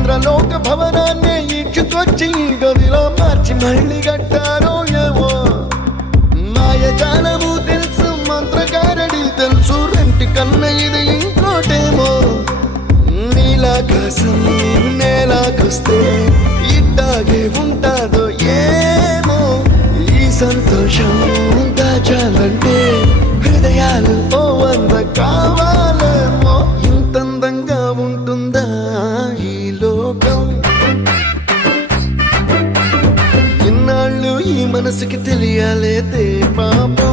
ఇంద్రలోక భవనాన్ని ఈడ్చుకొచ్చి గదిలో మార్చి మళ్ళీ కట్టారో ఏమో మాయజాలము తెలుసు మంత్రగారడి తెలుసు రెంటి కన్న ఇది ఇంకోటేమో నీలాకాశం నేలాకొస్తే ఇట్టాగే ఉంటాదో ఏమో ఈ సంతోషం దాచాలంటే హృదయాలు ఓ వంద కావాలేమో ఇంతందంగా ఉంటుందా ఈ లోకం ఇన్నాళ్ళు ఈ మనసుకి తెలియాలేదే పాపం